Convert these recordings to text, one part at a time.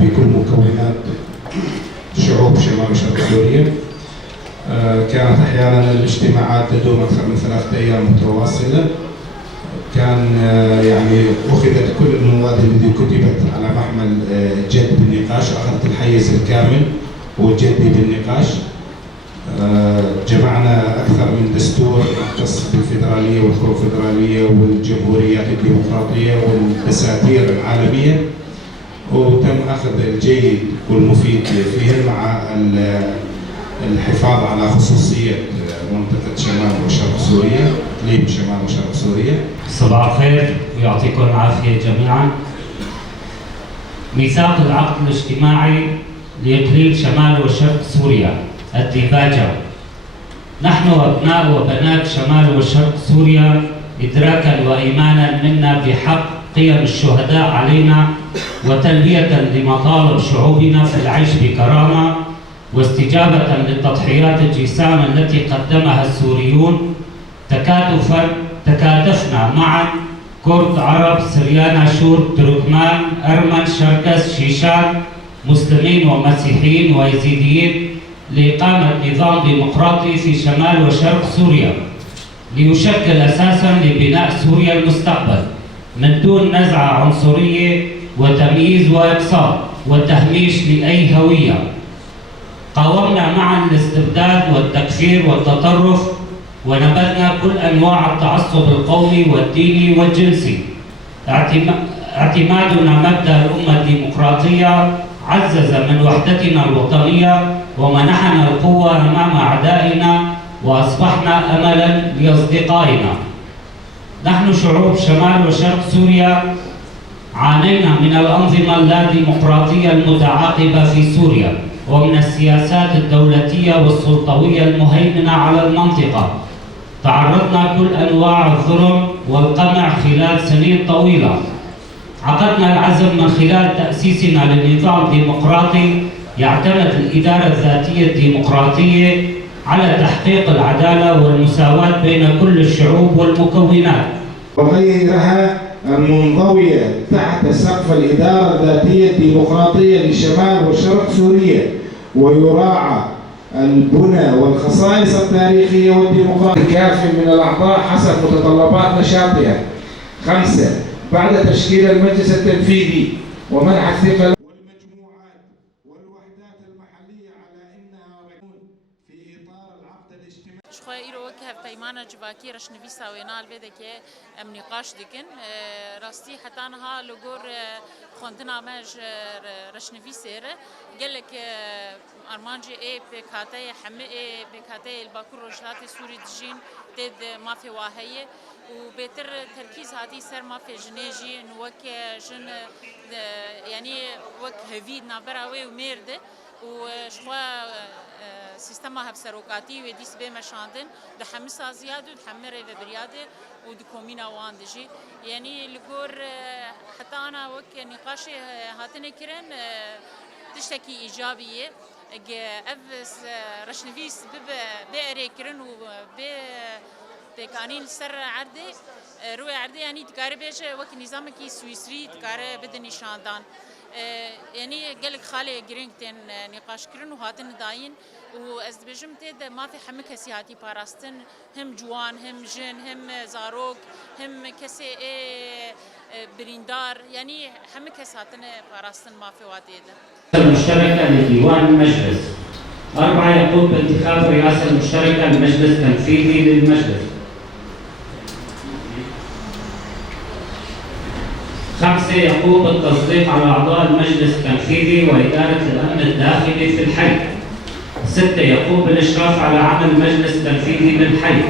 بكل مكونات شعوب شمال وشرق سوريا. كانت أحيانا الاجتماعات تدوم أكثر من 3 أيام متواصلة. كان يعني أخذت كل المواد التي كتبت على محمل الجد بالنقاش، أخذت الحيز الكامل والجدي بالنقاش. جمعنا أكثر من دستور يختص بالفيدرالية والكونفدرالية والجمهوريات الديمقراطية والدساتير العالمية، وتم أخذ الجيد والمفيد فيها مع الحفاظ على خصوصية منطقة شمال وشرق سوريا، إقليم شمال وشرق سوريا. صباح الخير ويعطيكم العافية جميعا. ميثاق العقد الاجتماعي لإقليم شمال وشرق سوريا الديباجة. نحن أبناء وبنات شمال وشرق سوريا إدراكا وإيمانا منا بحق قيم الشهداء علينا وتلبية لمطالب شعوبنا في العيش بكرامة واستجابة للتضحيات الجسام التي قدمها السوريون، تكاتفنا معا كرد، عرب، سريان، اشور، تركمان، ارمن، شركس، شيشان، مسلمين ومسيحيين ويزيديين لإقامة نظام ديمقراطي في شمال وشرق سوريا ليشكل أساساً لبناء سوريا المستقبل من دون نزعة عنصرية وتمييز وإقصاء وتهميش لأي هوية. قاومنا معاً الاستبداد والتكفير والتطرف ونبذنا كل أنواع التعصب القومي والديني والجنسي. اعتمادنا مبدأ الأمة الديمقراطية عزز من وحدتنا الوطنية ومنحنا القوة أمام أعدائنا وأصبحنا أملاً لأصدقائنا. نحن شعوب شمال وشرق سوريا عانينا من الأنظمة اللاديمقراطية المتعاقبة في سوريا ومن السياسات الدولتية والسلطوية المهيمنة على المنطقة. تعرضنا كل أنواع الظلم والقمع خلال سنين طويلة. عقدنا العزم من خلال تأسيسنا لنظام ديمقراطي يعتمد الإدارة الذاتية الديمقراطية على تحقيق العدالة والمساواة بين كل الشعوب والمكونات وغيرها المنضوية تحت سقف الإدارة الذاتية الديمقراطية لشمال وشرق سوريا، ويراعى البنى والخصائص التاريخية والديمقراطية الكافي من الأعضاء حسب متطلبات نشاطها. 5. بعد تشكيل المجلس التنفيذي ومنح الثقة والمجموعات والوحدات المحلية على إنها في إطار العقد الاجتماعي. شخوي إيرو وكهف تيمانا جواكي رشنفيسا وينال بيدك أم نقاش دكن راستي حتى أنها لجور خوندنا ماج رشنفيسير قالك أرمانجي بكاتي حمي بكاتي الباكور رجلات سوري دجين تد ما في واهية وبيتر تركيز هاتي سر ما في جنيجي نوك جن يعني وك هفيد نابراوي وميرد وشخوا سيستما هفسروكاتي وديس بمشاندن ده حمسا زياد وتحمر برياد ودكومينا واندجي يعني لجور حتى أنا وك نقاش هاتني كرن تشتكي إيجابية أفس رشنفيس بأري كرن وب تكانين سر عردي روي عردي يعني تكاري بيش وك نظامك سويسري تكاري بدن نشاندان يعني قالك خالي جرينكتين نقاش كرن وهاتن داين وأزبجم تيد ما في حمك هسياتي باراستن هم جوان هم جن هم زاروك هم كسي بريندار يعني حمك هساتن باراستن ما في واتيد. المشتركة لديوان المجلس. 4. يقوم بانتخاب رئاسة المشتركة لمجلس تنفيذي للمجلس. 5. يقوم بالتصديق على أعضاء المجلس التنفيذي وإدارة الأمن الداخلي في الحي. 6. يقوم بالإشراف على عمل المجلس التنفيذي بالحي.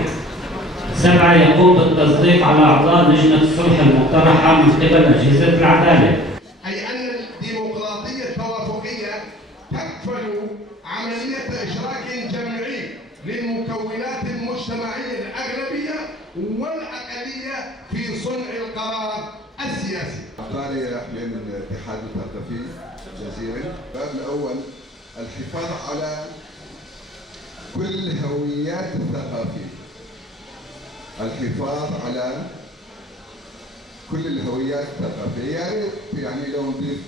7. يقوم بالتصديق على أعضاء لجنة الصلح المقترحة من قبل أجهزة العدالة. أي أن الديمقراطية التوافقية تكفل عملية إشراك جمعي للمكونات المجتمعية الأغلبية والأقلية في صنع القرار السياسي. عقارية من الاتحاد الثقافي الجزيري. الباب الأول الحفاظ على كل الهويات الثقافية. الحفاظ على كل الهويات الثقافية. يا ريت يعني لو نضيف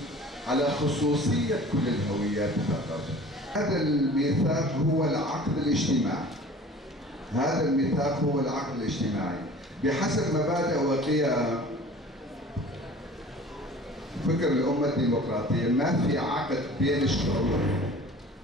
على خصوصية كل الهويات الثقافية. هذا الميثاق هو العقد الاجتماعي. هذا الميثاق هو العقد الاجتماعي بحسب مبادئ وقيم فكر الأمة الديمقراطية. ما في عقد بين الشعوب